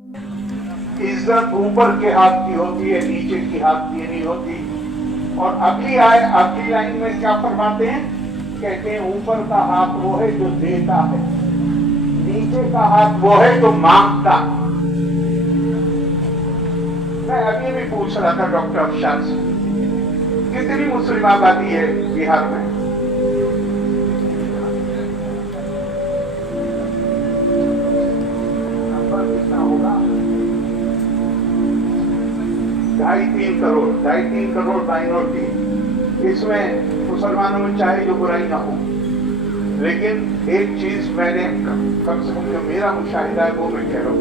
इज्जत ऊपर के हाथ की होती है, नीचे की हाथ की नहीं होती। और अगली लाइन में क्या फरमाते हैं? कहते हैं ऊपर का हाथ वो है जो देता है, नीचे का हाथ वो है जो मांगता। मैं अभी भी पूछ रहा था डॉक्टर अफशान से, कितनी मुस्लिम आबादी है बिहार में? नंबर कितना होगा? 2.5-3 करोड़ माइनॉरिटी। इसमें मुसलमानों में चाहे जो बुराई ना हो, लेकिन एक चीज मैंने कम से कम जो मेरा मुशाहिदा है वो मैं कह रहा हूँ,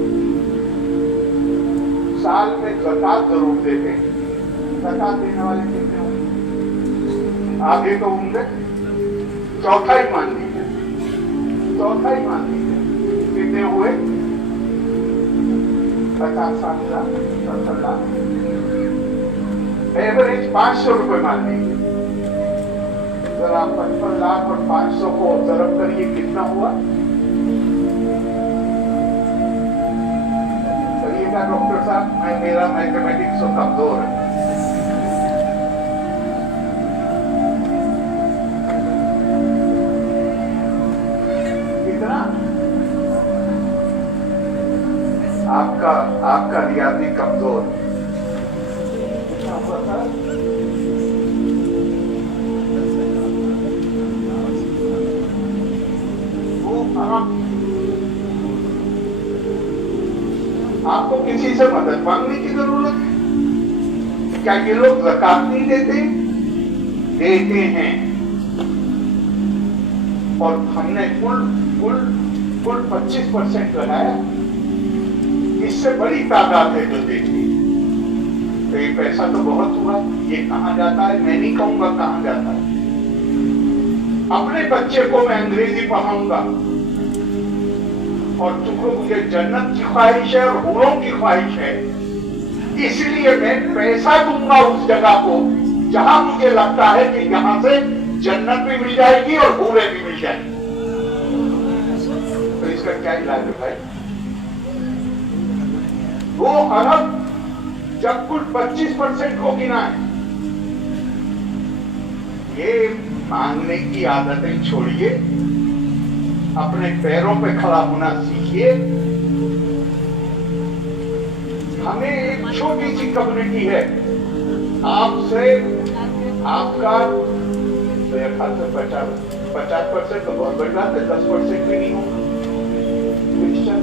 साल में ज़कात जरूर देते हैं। ज़कात देने वाले कितने होंगे? आगे तो होंगे, चौथाई मान लीजिए, कितने हुए? 50-60 लाख, 70 लाख। एवरेज 500 रुपए मान लीजिए। जरा 55 लाख और 500 को जरब करिए, कितना हुआ? करिएगा डॉक्टर साहब, मेरा मैथमेटिक्स तो कमजोर है। कितना? आपका रियाजी कमजोर। कितना हुआ था? आपको किसी से मदद मांगने की जरूरत है क्या? ये लोग ज़कात नहीं देते? देते हैं। और हमने कुल 25% लगाया, इससे बड़ी तादाद है जो देती। तो ये पैसा तो बहुत हुआ, ये कहां जाता है? मैं नहीं कहूंगा कहां जाता है। अपने बच्चे को मैं अंग्रेजी पढ़ाऊंगा, और चूंकि मुझे जन्नत की ख्वाहिश है और हूरों की ख्वाहिश है, इसलिए मैं पैसा दूंगा उस जगह को जहां मुझे लगता है कि यहां से जन्नत भी मिल जाएगी और हूरें भी मिल जाएंगी। तो इसका क्या इलाज है भाई? 2 अरब जब कुल 25% को गिना है। ये मांगने की आदतें छोड़िए, अपने पैरों पे खड़ा होना सीखिए। हमें एक छोटी सी कम्युनिटी है, आपसे आपका 50% तो बहुत बड़ी बात है, 10% भी नहीं होगा क्रिश्चियन।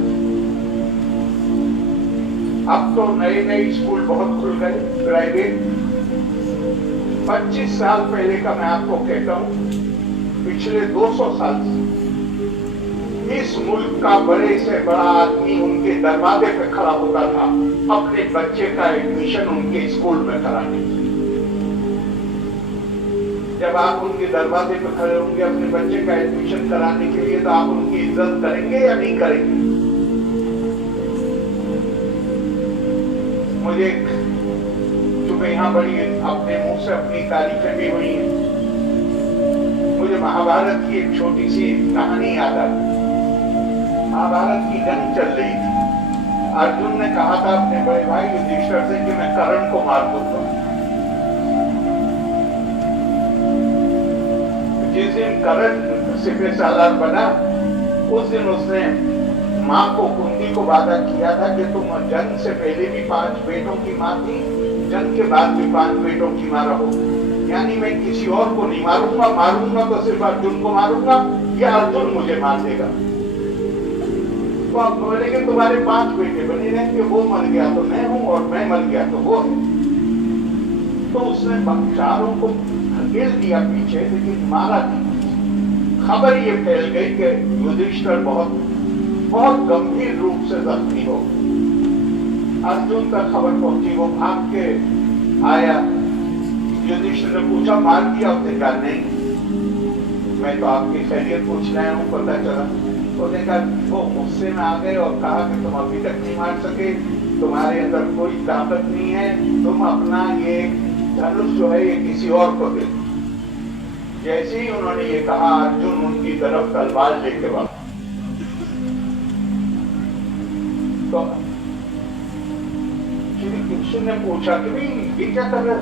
अब तो नए स्कूल बहुत खुल गए प्राइवेट। 25 साल पहले का मैं आपको कहता हूं, पिछले 200 साल से इस मुल्क का बड़े से बड़ा आदमी उनके दरवाजे पे खड़ा होता था अपने बच्चे का एडमिशन उनके स्कूल में कराने। जब आप उनके दरवाजे पे खड़े होंगे अपने बच्चे का एडमिशन कराने के लिए, तो आप उनकी इज्जत करेंगे या नहीं करेंगे? मुझे चूंकि यहाँ बड़ी अपने मुंह से अपनी तारीफें भी हुई हैं, मुझे महाभारत की एक छोटी सी कहानी याद आती। महाभारत की जंग चल रही थी। अर्जुन ने कहा था अपने बड़े भाई युधिष्ठिर से कि मैं कर्ण को मार दूंगा। जिस दिन कर्ण सिपह सालार बना, उस दिन उसने माँ को कुंती को वादा किया था कि तुम जन्म से पहले भी 5 बेटों की माँ थी, जन्म के बाद भी 5 बेटों की माँ रहो। यानी मैं किसी और को नहीं मारूंगा, मारूंगा तो सिर्फ अर्जुन को मारूंगा या अर्जुन मुझे मार देगा। तो आप बोले कि तुम्हारे 5 बेटे बने रहेंगे, वो मर गया तो मैं हूं और मैं मर गया तो वो है। तो उसने चारों को धकेल दिया पीछे, लेकिन मारा नहीं। खबर ये फैल गई कि युधिष्ठिर बहुत गंभीर रूप से जख्मी हो। अर्जुन तक खबर पहुंची, वो भाग के आया। युधिष्ठिर ने पूछा मार दिया? उसने कहा नहीं, मैं तो आपकी खैरियत पूछने आया हूं, पता चला। उसने कहा, वो गुस्से में आ गए और कहा कि तुम अभी तक नहीं मार सके, तुम्हारे अंदर कोई ताकत नहीं है, तुम अपना ये धनुष जो है ये किसी और को दे। जैसे ही उन्होंने ये कहा, अर्जुन उनकी तरफ तलवार लेके वापस। तो श्री कृष्ण ने पूछा कि भाई ये क्या कर रहे हो?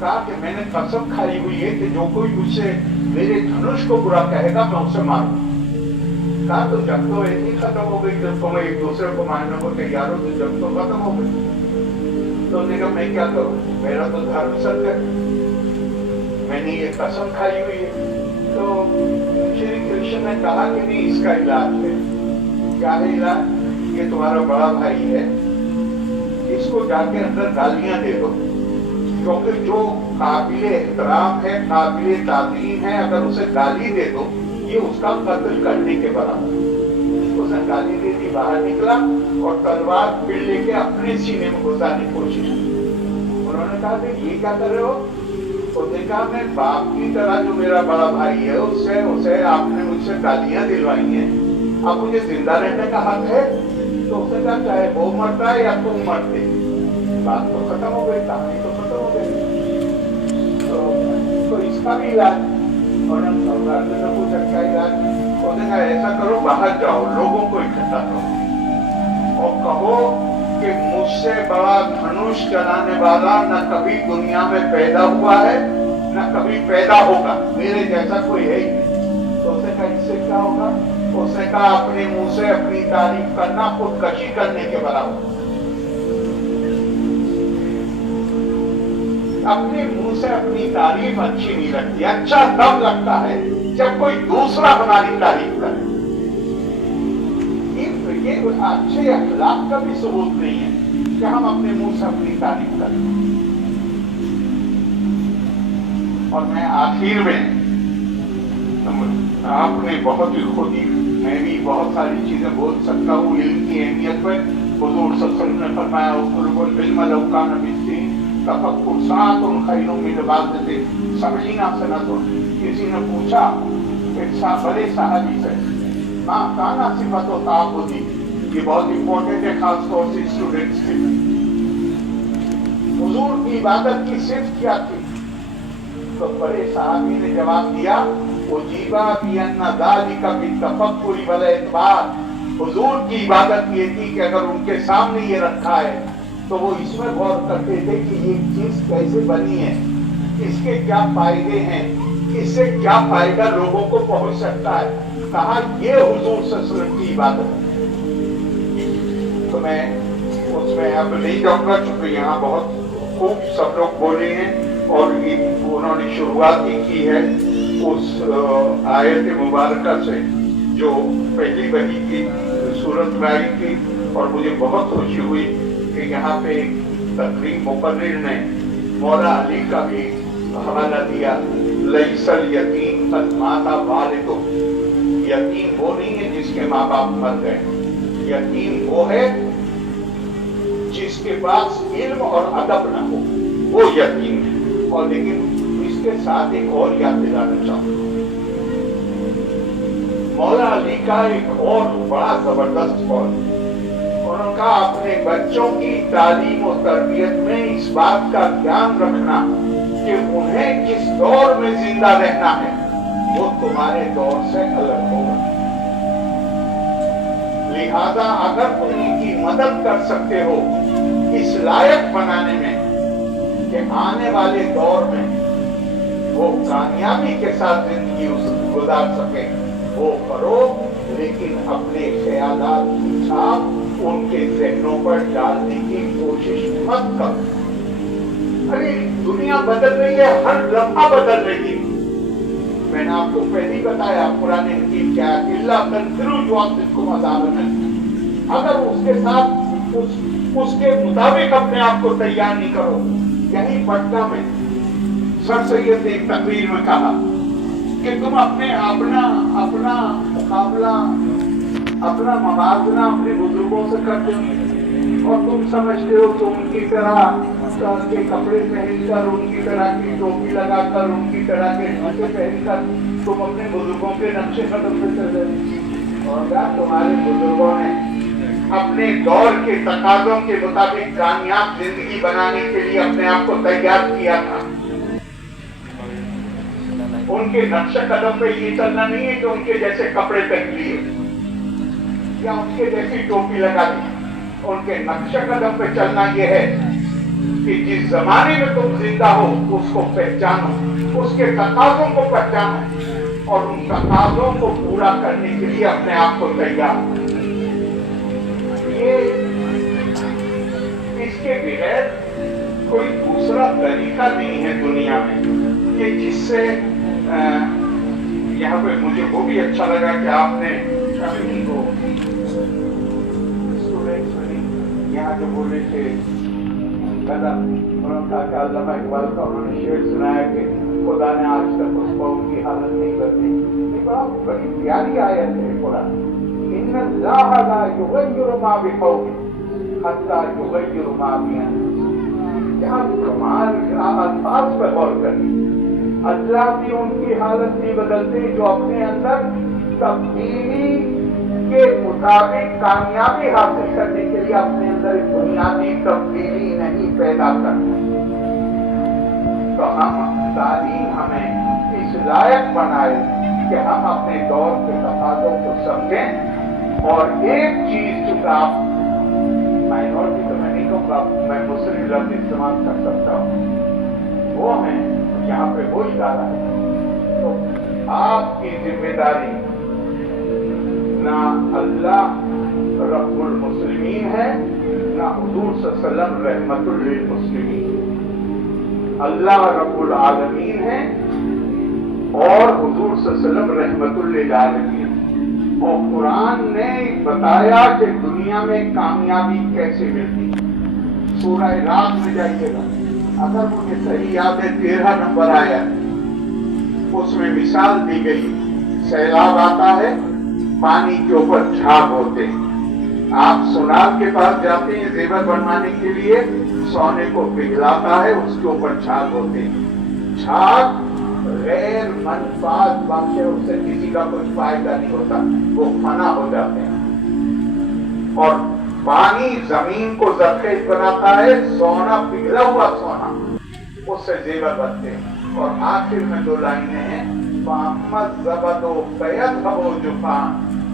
कहा कि मैंने कसम खाई हुई है कि जो कोई मुझसे मेरे धनुष को बुरा कहेगा मैं उसे मारूं। कहा तो जब तो ऐसी खत्म हो गई, जब तुम एक दूसरे को मारने को तैयार हो तो जब तो खत्म हो गई। तो उसने कहा मैं क्या करूं, मेरा तो धर्म सत्य है, मैंने ये कसम खाई हुई है। तो श्री कृष्ण ने कहा कि नहीं, इसका इलाज है। क्या है इलाज? ये तुम्हारा बड़ा भाई है, इसको जाके अंदर गालियां दे दो, क्योंकि जो काबिल एहतराम है, काबिल ताज़ीम है, अगर उसे गाली दे दो ये उसका कत्ल करने के बराबर। उसने गाली दे दी, बाहर निकला और तलवार फिर लेके अपने सीने में घुसाने की कोशिश की। उन्होंने कहा कि ये क्या कर रहे हो? तो देखा मैं बाप की तरह जो मेरा बड़ा भाई है उसे आपने मुझसे गालियां दिलवाई हैं, अब मुझे जिंदा रहने का हक है। तो उसने कहा चाहे वो मरता है या तुम मरते, बात तो खत्म हो गई, कहानी तो खत्म हो गई। तो इसका भी इलाज, और ने पूछा क्या इलाज? उसने कहा ऐसा करो, बाहर जाओ, लोगों को इकट्ठा करो और कहो कि मुझसे बड़ा धनुष चलाने वाला न कभी दुनिया में पैदा हुआ है न कभी पैदा होगा, मेरे जैसा कोई है ही नहीं। तो उसने कहा इससे क्या होगा? उसने कहा अपने मुंह से अपनी तारीफ करना खुदकशी करने के बराबर। अपने मुंह से अपनी तारीफ अच्छी नहीं लगती, अच्छा तब लगता है जब कोई दूसरा हमारी तारीफ करे। ये अच्छे अखलाक का भी सबूत नहीं है कि हम अपने मुंह से अपनी तारीफ करें। और मैं आखिर में, आपने बहुत ही खुद ही, मैं भी बहुत सारी चीजें बोल सकता हूँ इल्म की अहमियत पर। हुजूर सल्लल्लाहु अलैहि वसल्लम ने फरमाया उतलुबुल इल्म लौ कान बिस्सीन तफक्कुर साअतुन खैरुम मिन इबादति सबईना सनतुन। किसी ने पूछा एक बड़े साहबी से, मां काना सिफतो ताबुदी, ये बहुत इंपॉर्टेंट है खास तौर से स्टूडेंट्स के लिए। हुजूर की इबादत की सिर्फ क्या थी? तो बड़े साहबी ने जवाब दिया, उजीबा बिअन्ना ज़ालिका बितफक्कुरि वल इतबार। हुजूर की इबादत ये थी कि अगर उनके सामने ये रखा है तो वो इसमें गौर करते थे कि ये चीज कैसे बनी है, इसके क्या फायदे हैं, इससे क्या फायदा लोगों को पहुंच सकता है। कहा ये हुजूर सल्लल्लाहु अलैहि वसल्लम की इबादत है। तो मैं उसमें अब नहीं जाऊंगा क्योंकि यहाँ बहुत खूब सब लोग बोले हैं और उन्होंने शुरुआत ही की है उस आयत मुबारका से जो पहली वही की सूरत में आई थी। और मुझे बहुत खुशी हुई कि यहाँ पे तकरीम मुकर्रिर ने मौला अली का भी हवाला दिया, लैसल यतीम कद माता वालिदो। यतीम वो नहीं है जिसके माँ बाप मर गए, यतीम वो है जिसके पास इल्म और अदब न हो, वो यतीम है। और लेकिन इसके साथ एक और याद दिलाना चाहूंगा, मौला अली का एक और बड़ा जबरदस्त कौल, उनका अपने बच्चों की तालीम और तरबियत में इस बात का ध्यान रखना कि उन्हें जिस दौर में जिंदा रहना है वो तुम्हारे दौर से अलग होगा। लिहाजा अगर तुम उनकी मदद कर सकते हो इस लायक बनाने में कि आने वाले दौर में वो कामयाबी के साथ जिंदगी गुजार सके, वो करो, लेकिन अपने ख्यालात की छाप उनके ज़हनों पर डालने की कोशिश मत करो। अरे दुनिया बदल रही है, हर लम्हा बदल रही है। मैंने आपको पहले ही बताया पुराने हकीम क्या है, इल्ला तंज़िरु युअज़्ज़िबकुम अज़ाबन। अगर उसके साथ उसके मुताबिक अपने आप को तैयार नहीं करो। यही पटना में सर सैयद ने एक तकरीर में कहा कि तुम अपना मुकाबला, अपना मुवाज़ना अपने बुजुर्गों से करते हो और तुम समझते हो कि उनकी तरह के कपड़े पहनकर, उनकी तरह की टोपी लगाकर, उनकी तरह के जूते पहनकर तुम अपने बुजुर्गों के नक्शे कदम पे चल रहे। और क्या तुम्हारे बुजुर्गों ने अपने दौर के तकाज़ों के मुताबिक कामयाब जिंदगी बनाने के लिए अपने आप को तैयार किया था। उनके नक्शे कदम पे ये चलना नहीं है कि उनके जैसे कपड़े पहन लिए या उनके जैसी टोपी लगा ली। उनके नक्शे कदम पे चलना ये है کہ جس زمانے میں تم زندہ ہو اس کو پہچانو, اس کے تقاضوں کو پہچانو اور ان تقاضوں کو پورا کرنے کے لیے اپنے آپ کو تیار. یہ اس کے بغیر کوئی دوسرا طریقہ نہیں ہے دنیا میں کہ جس سے یہاں پہ مجھے وہ بھی اچھا لگا کہ آپ نے یہاں جو بولے تھے انہوں نے کہا کہ علامہ اقبال کا انہوں نے شعر سنایا کہ خدا نے آج تک اس قوم کی حالت نہیں بدلی. یہ بہت بڑی پیاری آیت ہے قرآن. ان اللہ لا یغیر ما بقوم حتی یغیر ما بانفسہم. کیا کمال, کیا الفاظ پر غور کریں. اللہ بھی ان کی حالت نہیں بدلتے جو اپنے اندر تبدیلی کے مطابق کامیابی حاصل کرنے کے لیے اپنے اندر بنیادی تبدیلی نہیں پیدا کرتے. تو ہم تعلیم ہمیں اس لائق بنائے کہ ہم اپنے دور کے تقاضوں کو سمجھیں. اور ایک چیز چونکہ آپ مائنورٹی تو میں نہیں کہوں گا, میں مسلم لفظ استعمال کر سکتا ہوں, وہ ہیں یہاں پہ وہ ادارہ ہے. تو آپ کی ذمہ داری نہ اللہ رب المسلمین ہے نہ حضور صلی اللہ علیہ وسلم رحمت للمسلمین. اللہ رب العالمین ہے اور حضور صلی اللہ علیہ وسلم رحمت للعالمین. اور قرآن نے بتایا کہ دنیا میں کامیابی کیسے ملتی. سورہ رات میں جائیے گا, اگر مجھے صحیح یاد ہے 13 نمبر آیا, اس میں مثال دی گئی. سیلاب آتا ہے, پانی کے اوپر جھاگ ہوتے ہیں. آپ سونار کے پاس جاتے ہیں زیور بنوانے کے لیے, سونے کو پگھلاتا ہے, اس کے اوپر جھاگ ہوتے ہیں. جھاگ غیر منفعت واقع, اس سے کسی کا کچھ فائدہ نہیں ہوتا, وہ فنا ہو جاتے ہیں. اور پانی زمین کو زرخیز بناتا ہے, سونا پگھلا ہوا سونا, اس سے زیور بنتے ہیں. اور آخر میں 2 لائنیں ہیں, فَأَمَّا الزَّبَدُ فَيَذْهَبُ جُفَاءً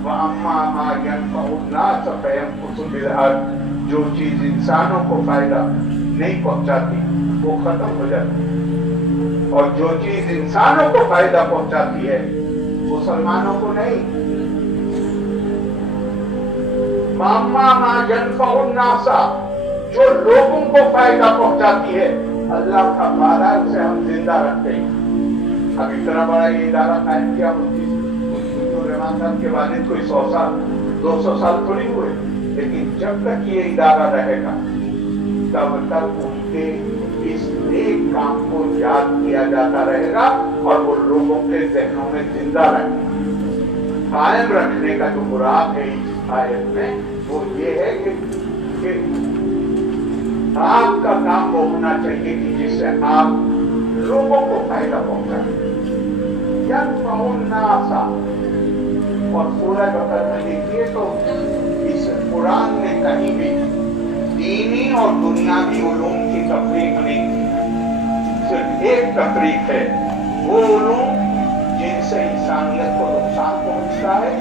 وَأَمَّا مَا يَنفَعُ النَّاسَ فَيَمْكُثُ فِي الْأَرْضِ. جو چیز انسانوں کو فائدہ نہیں پہنچاتی وہ ختم ہو جاتی ہے, اور جو چیز انسانوں کو فائدہ پہنچاتی ہے مسلمانوں کو نہیں. مَأَمَّا مَا يَنفَعُ النَّاسَ, جو لوگوں کو فائدہ پہنچاتی ہے اللہ کا وعدہ ہے اسے ہم زندہ رکھتے ہیں. اب اتنا بڑا یہ ادارہ قائم کیا, رحمان صاحب کے والد کوئی 100 سال 200 سال تھوڑی ہوئے, لیکن جب تک یہ ادارہ رہے گا تب تک ان کے اس نیک کام کو یاد کیا جاتا رہے گا اور وہ لوگوں کے ذہنوں میں زندہ رہے گا. قائم رکھنے کا جو مراد ہے اس آیت میں وہ یہ ہے کہ آپ کا کام وہ ہونا چاہیے کہ جس سے آپ لوگوں کو فائدہ پہنچائیں. يَنْفَعُ النَّاسَ. اور سورہ بقرہ میں دیکھیے تو اس قرآن نے کہیں بھی دینی اور دنیاوی علوم کی تفریق نہیں کی. صرف ایک تفریق ہے, وہ علوم جن سے انسانیت کو نقصان پہنچتا ہے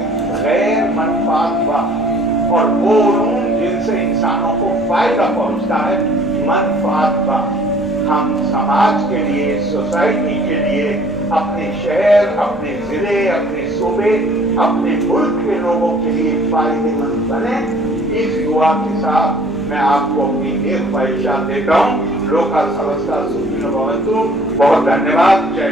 غیر منفعت والا, اور وہ علوم جن سے انسانوں کو فائدہ پہنچتا ہے منفعت والا. ہم سماج کے لیے, سوسائٹی کے لیے, اپنے شہر, اپنے ضلع, اپنے صوبے, اپنے ملک کے لوگوں کے لیے فائدے مند بنے. اس دعا کے ساتھ میں آپ کو اپنی نیک خواہشات دیتا ہوں. لوکا سمستہ سکھینو بھوانتو. بہت دھنیواد. جے